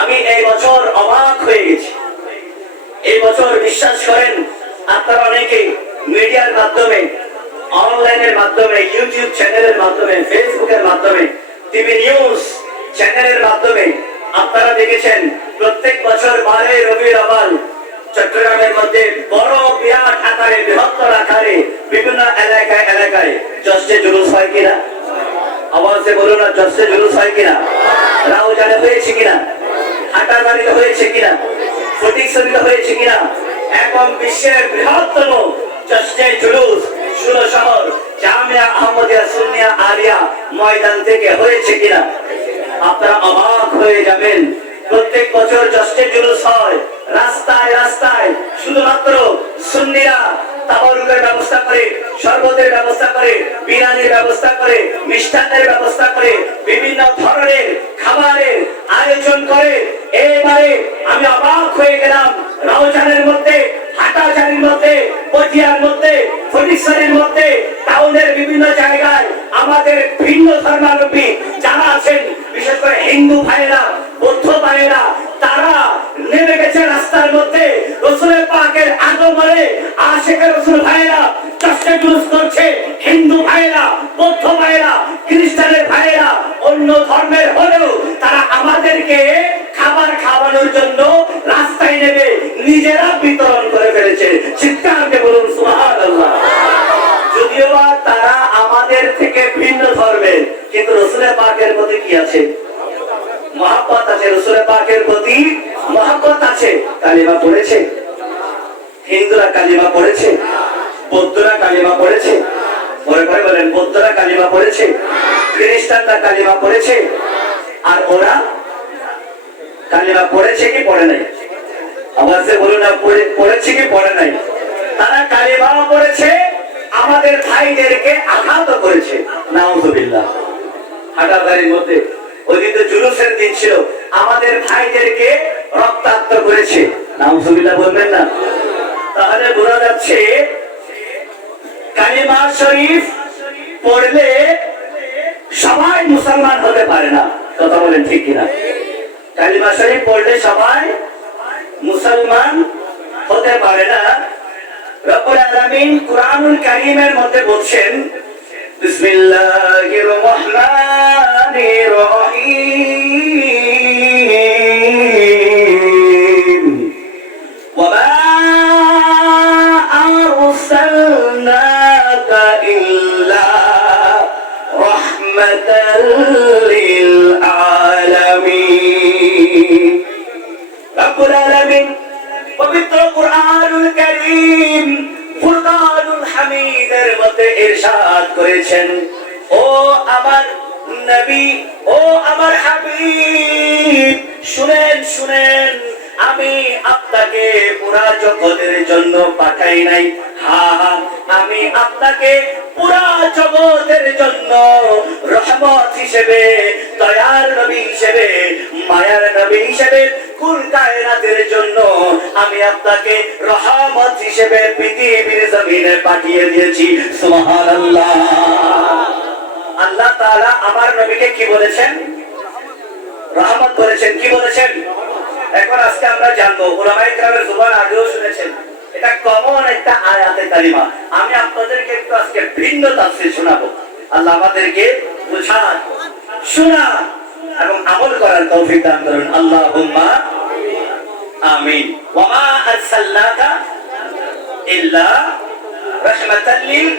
আমি এই বছর অবাক হয়ে গেছি। এই বছর বিশ্বাস করেন, আপনারা অনেকে মিডিয়ার মাধ্যমে, অনলাইনের মাধ্যমে, ইউটিউব চ্যানেলের মাধ্যমে, ফেসবুকের মাধ্যমে, টিভি নিউজ চ্যানেলের মাধ্যমে আপনারা দেখেছেন, প্রত্যেক বছর বারে রবি আবাল চট্টগ্রামের মধ্যে বড় বিরাট আকারে, বৃহত্তর আকারে, বিভিন্ন এলাকায় এলাকায় জশ্নে জুলুস হয় কিনা? আওয়াজে বলুন না জশ্নে জুলুস হয় কিনা? রাও জানে হয়েছে কিনা? হাটাগাড়িতে হয়েছে কিনা? ফটিকছড়িতে হয়েছে কিনা? এবং বিশ্বের বৃহত্তম জশ্নে জুলুস ষোলো শহর জামিয়া আহমদিয়া সুন্নিয়া আলিয়া ময়দান থেকে হয়েছে কিনা? আপনারা অবাক হয়ে যাবেন। প্রত্যেক বছর জশ্নে জুলুস হয়। রাস্তায় রাস্তায় শুধুমাত্র সুন্নিরা তাবারুকের ব্যবস্থা করে, শরবতের ব্যবস্থা করে, বিরিয়ানির ব্যবস্থা করে, মিষ্টান্নের ব্যবস্থা করে, বিভিন্ন ধরনের খাবারের আয়োজন করে। এবারে আমি অবাক হয়ে গেলাম রমজানের মধ্যে হাটাচারির মধ্যে, পটিয়ার মধ্যে ফটিকছড়ির মধ্যে, টাউনের বিভিন্ন জায়গায় আমাদের ভিন্ন ধর্মাবলম্বী যারা আছেন, বিশেষ করে হিন্দু ভাইয়েরা, বৌদ্ধ ভাইয়েরা তারা নেমে গেছে রাস্তার মধ্যে। রসুলের পাকের আগমনে আশেখের রসুল ভাইয়েরা চাষে জুলুস করছে। হিন্দু ভাইয়েরা, বৌদ্ধ ভাইয়েরা, খ্রিস্টানের ভাইয়েরা, অন্য ধর্মের হলেও তারা আমাদেরকে খাবার খাওয়ানোর জন্য রাস্তায় নেবে নিজেরা বিতরণ করে ফেলেছে। চিৎকারকে বলুন, সুবহানাল্লাহ। যদিও বা তারা আমাদের থেকে ভিন্ন ধর্মের, কিন্তু রসুলের পাকের মধ্যে কি আছে? মহাব্বত আছে, রসুলের পাকের প্রতি মহাব্বত আছে, কালিমা পড়েছে। হিন্দুরা কালিমা পড়েছে, বৌদ্ধরা কালিমা পড়েছে পরে পরে বলেন, বৌদ্ধরা কালিমা পড়েছে, খ্রিস্টানরা কালিমা পড়েছে, আর ওরা কালিমা পড়েছে কি পড়ে নাই? আওয়াজে বলুন না পড়েছে কি পড়ে নাই? তারা কালিমা পড়েছে, আমাদের ভাইদেরকে আঘাত করেছে। নাউজুবিল্লাহ। হাটাদারির মধ্যে ওই জুলুসের দিন ছিল। আমাদের ভাইদেরকে রক্তাক্ত করেছে। নাউজুবিল্লাহ বলবেন না। তাহলে বোঝা যাচ্ছে, কালিমা শরীফ পড়লে সবাই মুসলমান হতে পারে না। কথা বলেন ঠিক কিনা? কালিমা শরীফ পড়লে সবাই মুসলমান হতে পারে না। রব্বুল আলামিন কুরআনুল কারীমের মধ্যে বলছেন, বিসমিল্লাহির রহমানির পবিত্র কুরআনুল কারীম ফুরকানুল হামিদের ইরশাদ করেছেন। ও আমার নবী, ও আমার হাবিব, শুনেন শুনেন, আমি আপনাকে পুরা জগতের জন্য পাঠাই নাই। হা হা, আমি আপনাকে পুরা জগতের জন্য রহমত হিসেবে, দয়ার নবী হিসেবে, মায়ার নবী হিসেবে, কুল জন্য আমি আপনাকে রহমত হিসেবে পৃথিবীর জমিনে পাঠিয়ে দিয়েছি। সুবহানাল্লাহ। আল্লাহ তাআলা আমার নবীকে কি বলেছেন? রহমত বলেছেন কি বলেছেন? এখন আজকে আমরা জানব ওলামাই গ্রামের জুবান আগেও শুনেছেন, এটা কমন একটা আয়াতে কালিমা। আমি আপনাদেরকে একটু আজকে ভিন্ন তাফসীর শোনাবো। আল্লাহ আমাদেরকে বুঝান শোনা এবং আমল করার তৌফিক দান করুন। আল্লাহুম্মা আমিন। ওয়া মা আরসালনাকা ইল্লা রাহমাতাল লিল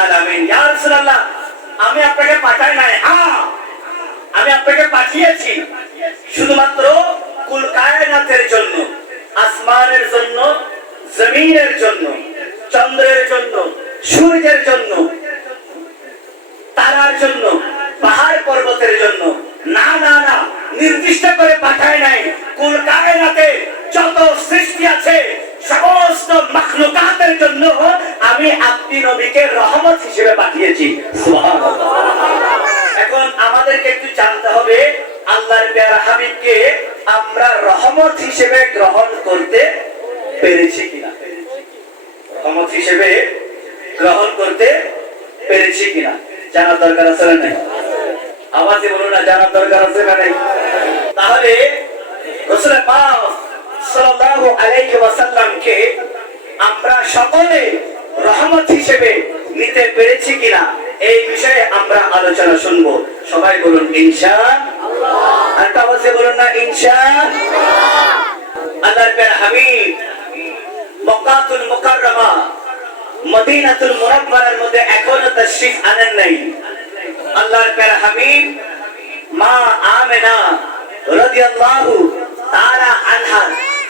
আলামিন। ইয়া রাসূলুল্লাহ আমি আপনাকে পাঠাই নাই। হ্যাঁ আমি আপনাকে পাঠিয়েছি শুধুমাত্র কুল কায়নাতের জন্য, আসমানের জন্য, জমিনের জন্য, চন্দ্রের জন্য, সূর্যের জন্য, তারার জন্য, পাহাড় পর্বতের জন্য। না না না, নির্দিষ্ট করে পাঠায় নাই। কুল কায়নাতে যত সৃষ্টি আছে সমস্ত মাখলুকাতের জন্য আমি আপনি নবীকে রহমত হিসেবে পাঠিয়েছি। এখন আমাদেরকে একটু জানতে হবে, আল্লাহর পেয়ারা হাবিবকে আমরা রহমত হিসেবে গ্রহণ করতে পেরেছি কিনা? রহমত হিসেবে গ্রহণ করতে পেরেছি কিনা? জানার দরকার আছে না নাই? বলুন না, জানার দরকার আছে না তাহলে রসুল পাক সাল্লাল্লাহু আমরা সকলে রহমত হিসেবে নিতে পেরেছি কিনা এই বিষয়ে আমরা আলোচনা শুনব। সবাই বলুন আর বলুন না, ইনশা আল্লাহর মুকাররমা, মদিনাতুল মধ্যে এখনও আনেন নাই। আল্লাহর পের হাবিব মা আমেনা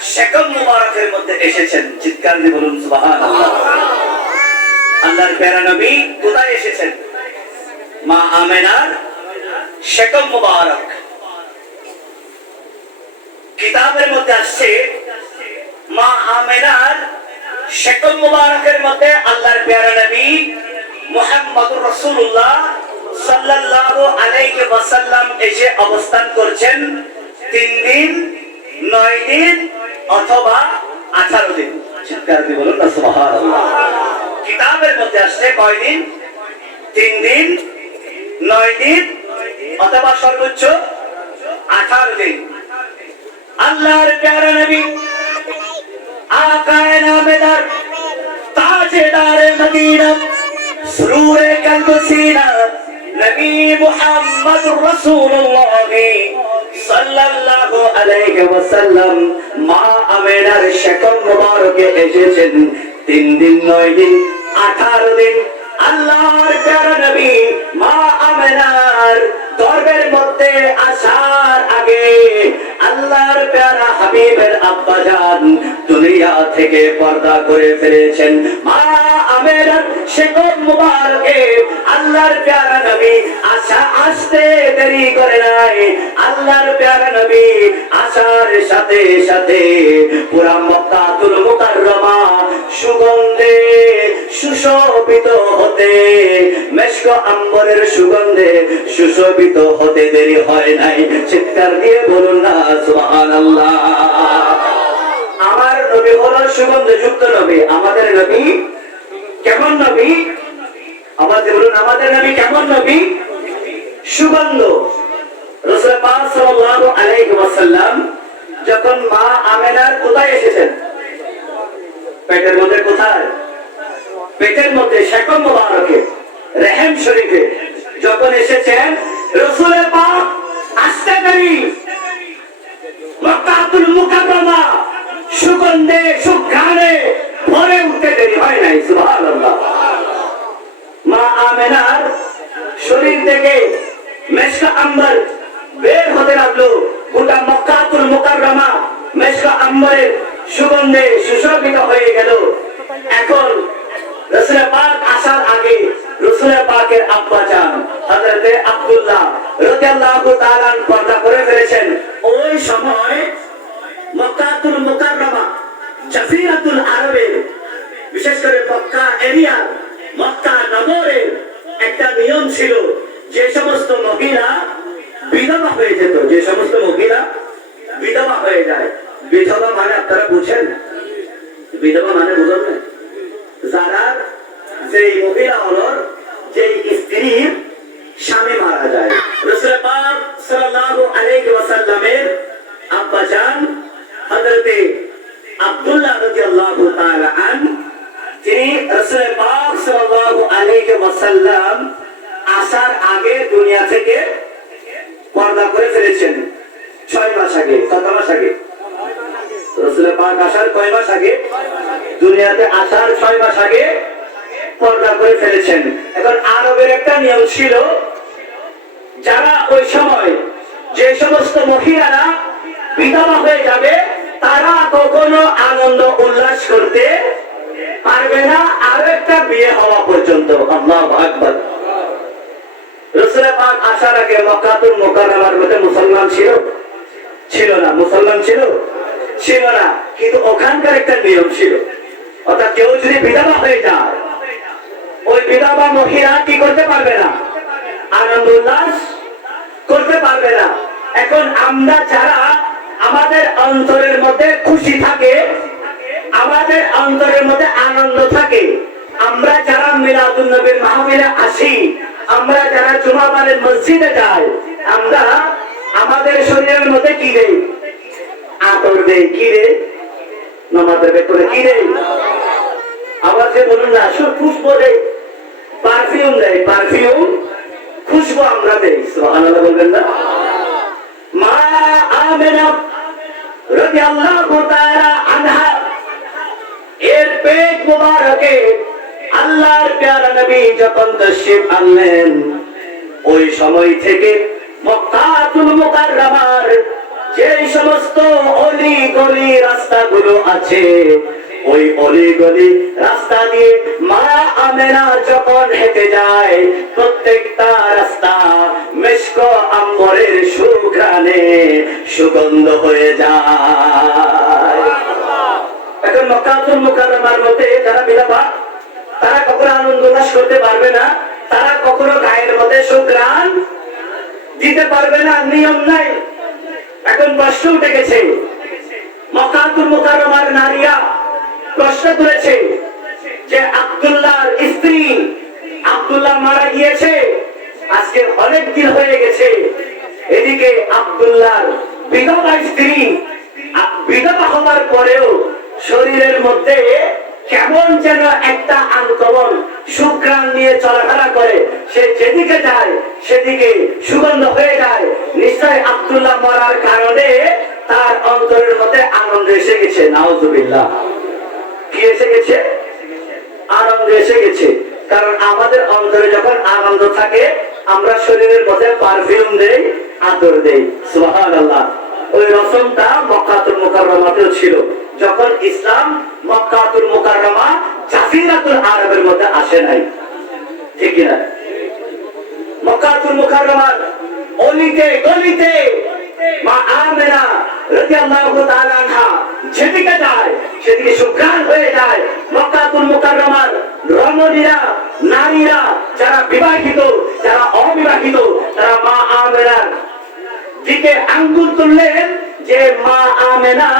শেকম মুবারকের মধ্যে এসেছেন। চিৎকার দিয়ে বলুন, সুবহানাল্লাহ। আল্লাহর প্যারা নবী কোথায় এসেছেন? মা আমেনার শেকম মুবারক। কিতাবের মধ্যে আসছে, মা আমেনার শেকম মুবারকের মধ্যে আল্লাহর প্যারা নবী মুহাম্মদুর রাসূলুল্লাহ সাল্লাল্লাহু আলাইহি ওয়াসাল্লাম এসে অবস্থান করছেন তিন দিন, নয় দিন অথবা আঠারো দিন। চিৎকার দিয়ে বলুন কিতাবের মধ্যে আসছে কয়দিন তিন দিন, নয় দিন, অথবা সর্বোচ্চ আঠারো দিন। আল্লাহর প্যারা নবী, আকায় নামেদার তাজেদার মদিনা, সুরুরে কলব সিনা নবী মুহাম্মদ রাসূলুল্লাহ। সাল্লাল্লাহু আলাইহি ওয়াসাল্লাম মা আমেনার শেকম মুবারকে এসেছেন। তিন দিন, নয় দিন, আঠারো দিন। আল্লাহর প্যারা নবী মা আমেনার গর্বের মধ্যে আসার আগে আল্লাহর প্যারা হাবিবের আব্বা জান দুনিয়া থেকে পর্দা করে ফেলেছেন। মা আমেনার নবী মুকাররমা সুগন্ধে সুশোভিত হতে, মেশক আম্বরের সুগন্ধে সুশোভিত হতে দেরি হয় নাই। চিৎকার দিয়ে বলুন না, সুবহানাল্লাহ। আমার নবী হলো সুগন্ধ যুক্ত নবী, আমাদের নবী কেমন নবী? আমাদের বলুন আমাদের নবী কেমন নবী? সুগন্ধ। যখন মা আমেনার কোথায় এসেছেন? পেটের মধ্যে কোথায়? পেটের মধ্যে মুবারকে, রেহেম শরীফে। যখন এসেছেন রসুলের পাক আসতে দেরি মক্কাতুল সুগন্ধে, সুঘ্রাণে ভরে উঠতে দেরি হয় নাই মা আমেনার শরীর থেকে মেশকা আম্বর বের হতে লাগল। গোটা মক্কাতুল মুকাররমা মেশকা আম্বরের সুগন্ধে সুশোভিত হয়ে গেল। এখন রসুল পাক আসার আগে রসুল পাকের আব্বা জান, হযরতে আব্দুল্লাহ রাদিয়াল্লাহু তাআলা পর্দা করে ফেলেছেন। ওই সময় মক্কাতুল মুকাররমা জাজিরাতুল আরবের বিশেষ করে মক্কা এরিয়া, মক্কা নগরের একটা নিয়ম ছিল, যে সমস্ত মহিলা বিধবা হয়ে যেত, যে সমস্ত মহিলা বিধবা হয়ে যায়। বিধবা মানে আপনারা বুঝেন? বিধবা মানে বুঝেন না? যারা যেই মহিলা হল যেই স্ত্রীর স্বামী মারা যায়। রসুল পাক সাল্লাল্লাহু আলাইহি ওয়াসাল্লামের আব্বা জান হযরতে আব্দুল্লাহ রাদিয়াল্লাহু দুনিয়াতে আসার ছয় মাস আগে পর্দা করে ফেলেছেন। এখন আরবের একটা নিয়ম ছিল, যারা ওই সময় যে সমস্ত মহিলারা বিধবা হয়ে যাবে তারা কখনো আনন্দ উল্লাস করতে পারবে না। আরও একটা বিয়ে হওয়া পর্যন্ত। আসার আগে মধ্যে মুসলমান ছিল? ছিল না। মুসলমান ছিল? ছিল না। কিন্তু ওখানকার একটা নিয়ম ছিল। অর্থাৎ কেউ যদি বিধবা হয়ে যায়, ওই বিধবা মহিলা কি করতে পারবে না? আনন্দ উল্লাস করতে পারবে না। এখন আমরা যারা আমাদের অন্তরের মধ্যে খুশি থাকে, আমাদের অন্তরের মধ্যে আনন্দ থাকে। আমরা যারা মিলাদুল নবীর মাহফিলে আসি, আমরা যারা জুমাবারের মসজিদে যাই, আমরা আমাদের শরীরের মধ্যে কি দেই আতর দেয়, কি রে? নামাজের ভেতরে কি রে? আবার যে বলুন না শুধু খুশবু দেয় পারফিউম দেয় পারফিউম খুশবু আমরা দেই, সুবহানাল্লাহ বলবেন না? মা আমেনা আল্লাহর প্যারা নবী যখন তশরিফ ওই সময় থেকে মক্কাতুল মুকাররমার যে সমস্ত অলি গলি রাস্তাগুলো আছে ওই অলি গলি রাস্তা দিয়ে মা আমেনা যখন হেঁটে যায়, প্রত্যেকটা রাস্তা মেশক আম্বরের সুঘ্রাণে সুগন্ধ হয়ে যায়। এখন মক্কাতুল মুকাররমার মধ্যে যারা বিধবা, তারা কখনো আনন্দ উল্লাস করতে পারবে না। তারা কখনো গায়ের মধ্যে সুগ্রাণ দিতে পারবে না, নিয়ম নাই। এখন প্রশ্ন উঠে গেছে, মক্কাতুল মুকাররমার নারীরা প্রশ্ন তুলেছে যে আব্দুল্লাহর স্ত্রী আব্দুল্লাহ মারা গিয়েছে, আজকে অনেক দিন হয়ে গেছে। এদিকে আব্দুল্লাহর বিধবা স্ত্রী বিধবা হওয়ার পরেও শরীরের মধ্যে কেমন যেন একটা আনকমন সুগ্রাণ নিয়ে চলাফেরা করে। সে যেদিকে যায়, সেদিকে সুগন্ধ হয়ে যায়। নিশ্চয় আব্দুল্লাহ মরার কারণে তার অন্তরের মধ্যে আনন্দ এসে গেছে। নাউজুবিল্লাহ। কি এসে গেছে? আনন্দ এসে গেছে। কারণ আমাদের অন্তরে যখন আনন্দ থাকে, আমরা শরীরের মধ্যে পারফিউম দেই আতর দেই। সুহান ওই রসমটা মক্কাতুল মুকাররমাতেও ছিল। যখন ইসলাম মক্কাতুল মুকাররমা জাজিরাতুল আরবের মধ্যে আসে নাই। ঠিক কিনা? মক্কাতুল মুকাররমার অলিতে, গলিতে মা আমেনা রাদিয়াল্লাহু তাআলা আনহা যেদিকে যায়, সেদিকে সুগ্রাণ হয়ে যায়। মক্কাতুল মুকাররমার রমণীরা, নারীরা যারা বিবাহিত, যারা অবিবাহিত, তারা মা আমেনার দিকে আঙ্গুল তুললেন যে মা আমেনা,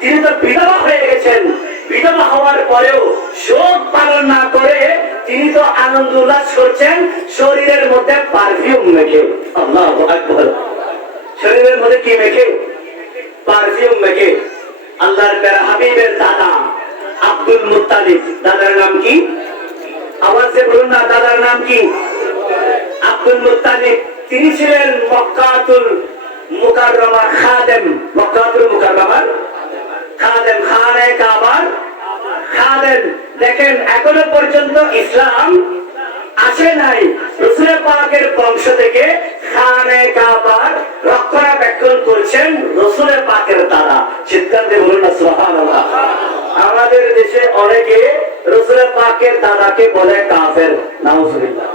তিনি তো বিধবা হয়ে গেছেন। বিধবা হওয়ার পরেও শোক পালন না করে তিনি তো আনন্দ উল্লাস করছেন, শরীরের মধ্যে পারফিউম মেখে। আল্লাহ আকবর। শরীরের মধ্যে কি মেখে? পারফিউম মেখে। আল্লাহর প্যারা হাবিবের দাদা আব্দুল মুত্তালিব। দাদার নাম কি? আওয়াজে বলুন না, দাদার নাম কি? Abdul Muttalib. তিনি ছিলেন মক্কাতুল মুকাররমার খাদেম। মক্কাতুল মুকাররমার খাদেম। খানে কাবার খাদেম। দেখেন, এখনও পর্যন্ত ইসলাম আসে নাই। রসুল পাকের বংশ থেকে খানে কাবার রক্ষণাবেক্ষণ করছেন রসুল পাকের দ্বারা দিয়ে বলুন না, সুবহানাল্লাহ। আমাদের দেশে অনেকে রসুল পাকের দাদাকে বলে কাফের। নাউজুবিল্লাহ।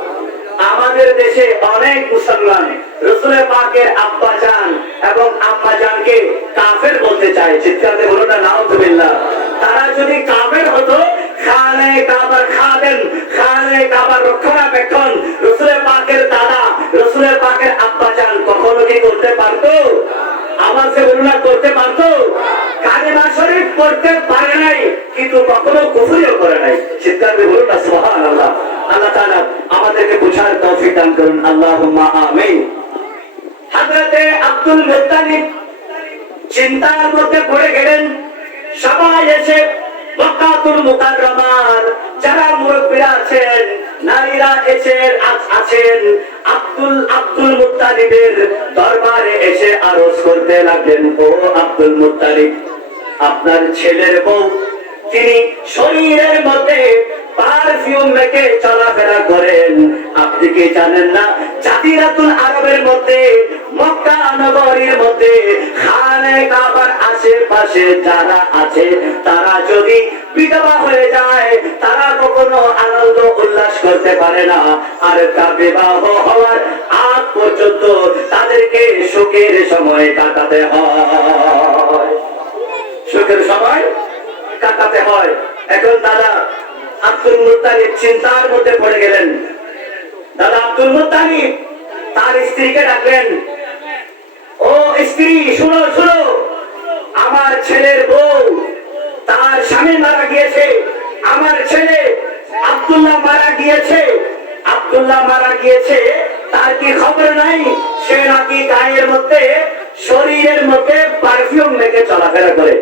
আমাদের দেশে অনেক মুসলমান রসুল পাকের আব্বা জান এবং আম্মা জানকে কাফের বলতে চায়। চিৎকার দিয়ে বলুন না, নাউজুবিল্লাহ। তারা যদি কাফের হতো খানে কাবার খাদেন খানে কাবার রক্ষণাবেক্ষণ রসুলের পাকের দাদা, রসুলের পাকের আব্বা জান কখনো কি করতে পারতো? আমার সে বলুনা করতে পারতো? কালেমা শরীফ পড়তে পারে নাই, কিন্তু কখনো কুফুরিও করে নাই। দিয়ে বলুন না সুবহান আল্লাহ আল্লাহ তাআলা আমাদেরকে বুঝার তৌফিক দান করুন। আল্লাহুম্মা আমিন। হযরতে আব্দুল মুত্তালিব চিন্তার মধ্যে পড়ে গেলেন। সবাই এসে মক্কাতুল মুকাররমার যারা মুরব্বীরা আছেন, নারীরা এসে আছেন। আব্দুল আব্দুল মুত্তালিবের দরবারে এসে আরজ করতে লাগলেন, ও আব্দুল মুত্তালিব, আপনার ছেলের বউ, তিনি শরীরের মধ্যে পারফিউম মেখে চলাফেরা করেন। আপনি কি জানেন না? জাতিরাতুল আরবের মধ্যে, মক্কা নগরীর মধ্যে, খানে কাবার আশেপাশে যারা আছে, তারা যদি বিধবা হয়ে যায়, তারা কখনো আনন্দ উল্লাস করতে পারে না। আর তার বিবাহ হওয়ার আগ পর্যন্ত তাদেরকে সুখের সময় কাটাতে হয়। সুখের সময় কাটাতে হয়। এখন দাদা আব্দুল মুতালিব চিন্তার মধ্যে পড়ে গেলেন। দাদা আব্দুল মুতালিব তার স্ত্রীকে ডাকলেন, ও স্ত্রী, শুনো শুনো, আমার ছেলের বউ, তার স্বামী মারা গিয়েছে, আমার ছেলে আব্দুল্লাহ মারা গিয়েছে, আব্দুল্লাহ মারা গিয়েছে, তার কি খবর নাই? সে নাকি গায়ের মধ্যে, শরীরের মধ্যে পারফিউম মেখে চলাফেরা করে।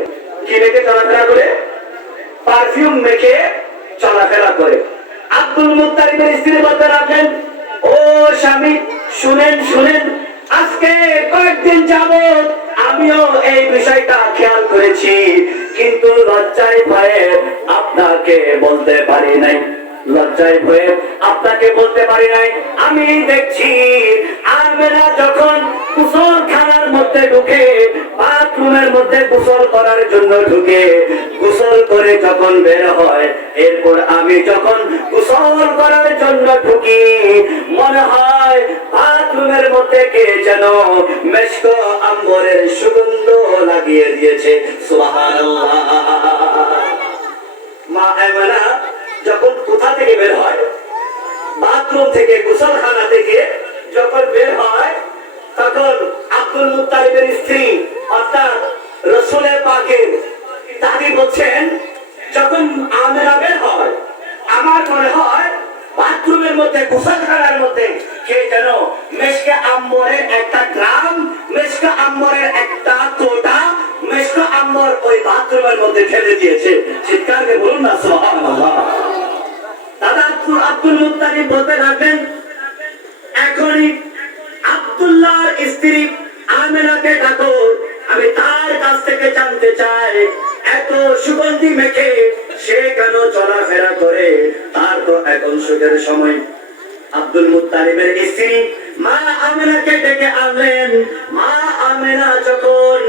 কি মেখে চলাফেরা করে? পারফিউম মেখে চলাফেরা করে। আব্দুল মুত্তারিবের স্ত্রী বলতে রাখেন, ও স্বামী, শুনেন শুনেন, আজকে কয়েকদিন যাবত আমিও এই বিষয়টা খেয়াল করেছি, কিন্তু লজ্জায় ভয়ে আপনাকে বলতে পারি নাই। লজ্জায় ভয়ে আপনাকে বলতে পারি নাই। আমি দেখছি আমেরা যখন কুশল খানার মধ্যে ঢুকে বাথরুমের মধ্যে গোসল করার জন্য ঢুকে গোসল করে যখন বের হয়, এরপর আমি যখন গোসল করার জন্য ঢুকি, মনে হয় বাথরুমের মধ্যে কে যেন মেশক আম্বরের সুগন্ধ লাগিয়ে দিয়েছে। মা এমনা যখন কোথা থেকে বের হয়? বাথরুম থেকে, গোসলখানা থেকে যখন বের হয়, তখন আব্দুল মুত্তালিবের স্ত্রী অর্থাৎ রসুলের পাকের দাদি বলছেন, যখন আমেরা বের হয়, আমার মনে হয় বাথরুমের মধ্যে, গোসলখানার মধ্যে কে যেন মেশকে আম্বরের একটা গ্রাম, মেশকে আম্বরের একটা কোটা, মেশকে আম্বর ওই বাথরুমের মধ্যে ফেলে দিয়েছে। চিৎকার বলুন না দাদা আব্দুল আব্দুল বলতে থাকবেন, এখনই আব্দুল্লাহর স্ত্রী আমেনাকে ডাকো। আমি তার কাছ থেকে জানতে চাই, এত সুগন্ধি মেখে সে কেন চলাফেরা করে? তার তো এখন সুখের সময় আব্দুল মুতালিমের স্ত্রী মা আমেনাকে ডেকে আনলেন। মা আমেনা যখন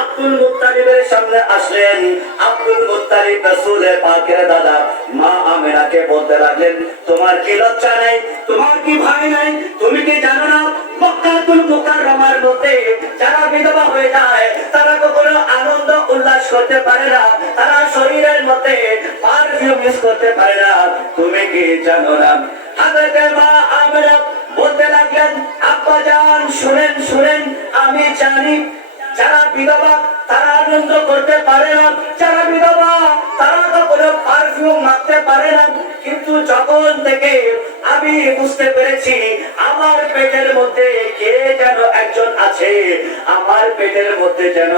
আব্দুল মুত্তালিবের সামনে আসলেন, আব্দুল মুত্তালিব রাসূলের পাকের দাদা মা আমেনাকে বলতে লাগলেন, তোমার কি লজ্জা নেই? তোমার কি ভয় নাই? তুমি কি জানো না, মক্কাতুল মুকাররমার মধ্যে যারা বিধবা হয়ে যায়, তারা কখনো আনন্দ উল্লাস করতে পারে না। তারা শরীরের মধ্যে পারফিউম ইউজ করতে পারে না। তুমি কি জানো না? হাজরতে মা আমেনা বলতে লাগলেন, আব্বা জান শুনেন শুনেন, আমি জানি যারা বিধবা তারা আনন্দ করতে পারে না। যারা বিধবা তারা তো কোনো পারফিউম মারতে পারে না। কিন্তু যখন থেকে আমি বুঝতে পেরেছি, আমার পেটের মধ্যে কে যেন একজন আছে, আমার পেটের মধ্যে যেন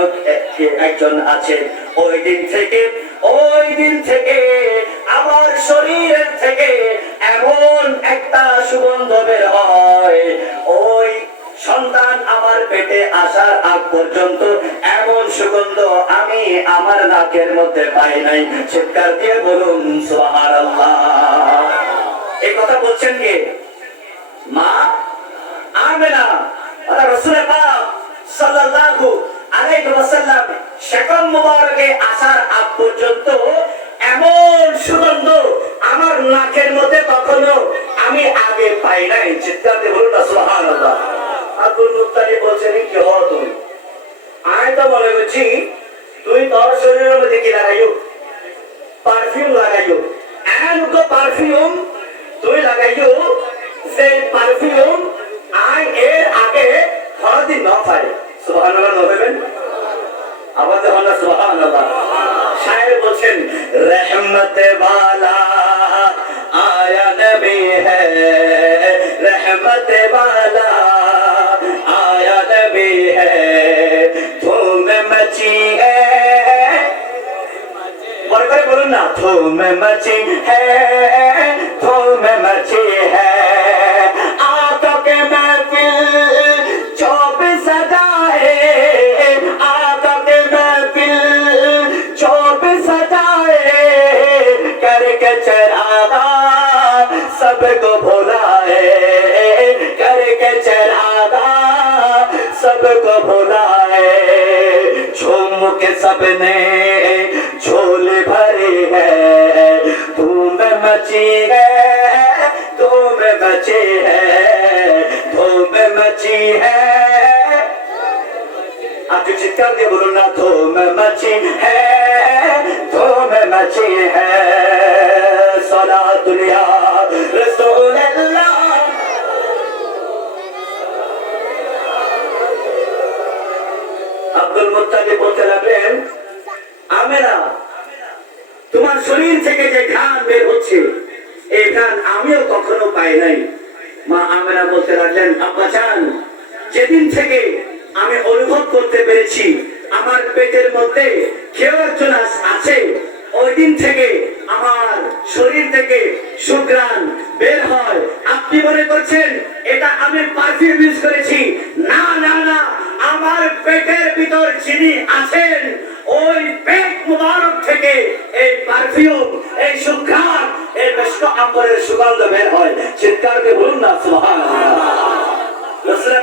একজন আছে, ওই দিন থেকে ওই দিন থেকে, আমার শরীরের থেকে এমন একটা সুগন্ধ বের হয়। ওই সন্তান আমার পেটে আসার আগ পর্যন্ত এমন সুগন্ধ আমি আমার নাকের মধ্যে পাই নাই। চিৎকার দিয়ে বলুন, সুবহানাল্লাহ। এই কথা বলছেন কে? মা? আমেনা। রাসূলের পাক সাল্লাল্লাহু আলাইহি ওয়াসাল্লাম। শাকম মুবারকে আসার আগ পর্যন্ত এমন সুগন্ধ আমার নাকের মধ্যে কখনো আমি আগে পাই নাই। চিৎকার দিয়ে বলুন না, সুবহানাল্লাহ। আব্দুল মুত্তালিব বলছেন কি হও তুমি? আমি তো মনে করছি তুই তোর শরীরের মধ্যে কি লাগাইও? পারফিউম লাগাইও। এমন পারফিউম তুই লাগাইও সেই পারফিউম रहमत वाला आया नबी है। रहमत वाला आया नबी है। धूम मची है। और बोलू ना धूम मची है। सबको है। झूम के सबने झोले भरे है। धूम मची है तू में मची है, धूम मची है। आप जो चित्कार दिए बोलो ना, धूम मची है। মা আমেরা বলতে লাগলেন, আব্বা চান যেদিন থেকে আমি অনুভব করতে পেরেছি, আমার পেটের মধ্যে কেউ একজন আছে, ওই দিন থেকে আমার শরীর থেকে সুগ্রাণ বের হয়। আপনি মনে করছেন, এটা আমি পারফিউম ইউজ করেছি? না না না। আমার পেটের ভিতর যিনি আছেন, ওই পেট মুবারক থেকে এই পারফিউম, এই সুঘ্রাণ, এই মেশক আম্বরের সুগন্ধ বের হয়। চিৎকার দিয়ে বলুন না, সুবহানাল্লাহ।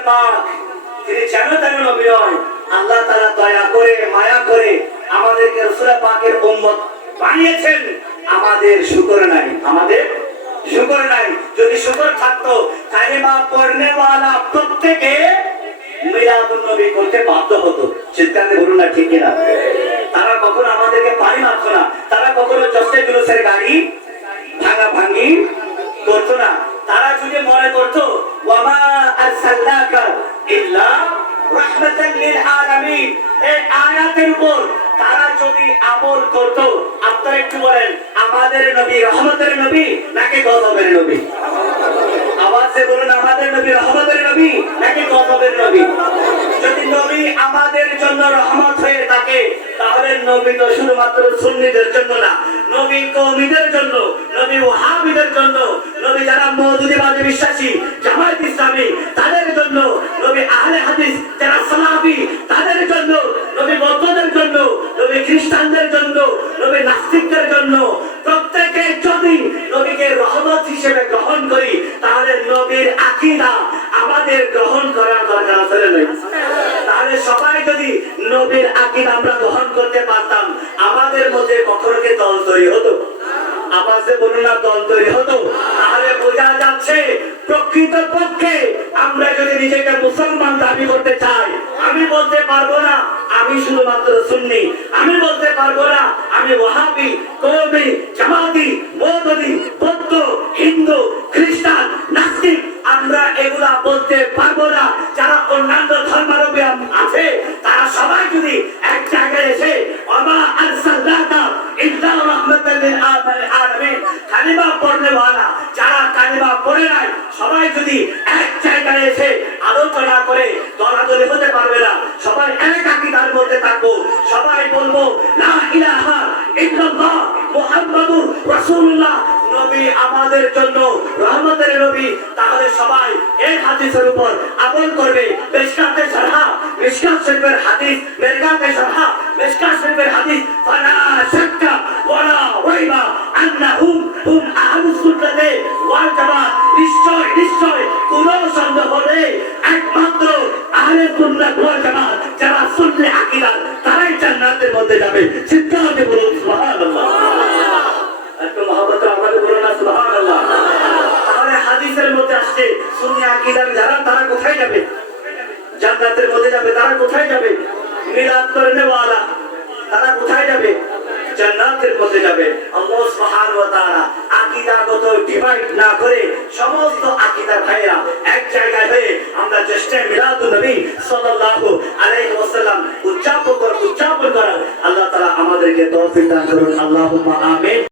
পাক, তিনি যেন তেন নবী নয় আল্লাহ তাআলা দয়া করে, মায়া করে আমাদেরকে রসুলের পাকের উম্মত বানিয়েছেন। আমাদের শুকর নাই, আমাদের শুকর নাই। যদি শুকর থাকতো, কালিমা পড়নেওয়ালা প্রত্যেকে মিলাদুন নবী করতে বাধ্য হতো। না ঠিক কিনা? তারা কখনো আমাদেরকে পানি মারতো না। তারা কখনো জস্টে জুলুসের গাড়ি ভাঙা ভাঙি করতো না। তারা যদি মনে করতো ওয়ামা আরসালনাকা ইল্লা যদি নবী আমাদের জন্য রহমত হয়ে থাকে, তাহলে নবী তো শুধুমাত্র সুন্নিদের জন্য না, নবী কৌমিদের জন্য, নবী ওহাবিদের জন্য নবী যারা মৌদুদিবাদে বিশ্বাসী, জামায়াত ইসলামী, তাদের জন্য নবী আহলে হাদিস, যারা সালাফি, তাদের জন্য নবী বৌদ্ধদের জন্য, নবী খ্রিস্টানদের জন্য, নবী নাস্তিকদের জন্য প্রত্যেকে যদি নবীকে রহমত হিসেবে গ্রহণ করি, তাহলে নবীর আকিদা আমাদের গ্রহণ করার দরকার আছে তাহলে সবাই যদি নবীর আকিদা আমরা গ্রহণ করতে পারতাম, আমাদের মধ্যে কখনো কি দল তৈরি হতো? আবাসে বলুনা দল তৈরি হতো। তাহলে বোঝা যাচ্ছে প্রকৃত পক্ষে আমরা যদি নিজেকে মুসলমান দাবি করতে চাই, আমি বলতে পারব না, আমি শুধুমাত্র সুন্নি। আমি বলতে পারব না, আমি ওহাবি কৌমি, জামাতি মৌদি বৌদ্ধ শরীফের হাদিস মেরকাতে সারহা মিশকাত শরীফের হাদিস, ফালা শাক্কা ওয়ালা রাইবা আন্নাহুম হুম আহলুস সুন্নাতে ওয়াল জামাত। নিশ্চয় নিশ্চয়, কোন সন্দেহ নেই, একমাত্র আহলে সুন্নাত ওয়াল জামাত যারা সুন্নি আকীদা, তারাই জান্নাতের মধ্যে যাবে। দিয়ে বলুন, সুবহানাল্লাহ। একটু মহব্বতের আমাদের বলুন না, সুবহানাল্লাহ। তাহলে হাদিসের মধ্যে আসছে, সুন্নি যারা, তারা কোথায় যাবে? জান্নাতের মধ্যে যাবে, তারা কোথায় যাবে? মিলাদ করনে ওয়ালা তারা কোথায় যাবে? জান্নাতের মধ্যে যাবে। আল্লাহ সুবহানাহু ওয়া তাআলা আকীদাগত ডিভাইড না করে সমস্ত আকীদার ভাইরা এক জায়গায় হয়ে আমরা চেষ্টা মিলাদুন নবী সাল্লাল্লাহু আলাইহি ওয়াসাল্লাম উদযাপন কর, উদযাপন করার। আল্লাহ তাআলা আমাদেরকে তৌফিক দান করুন। আল্লাহুম্মা আমিন।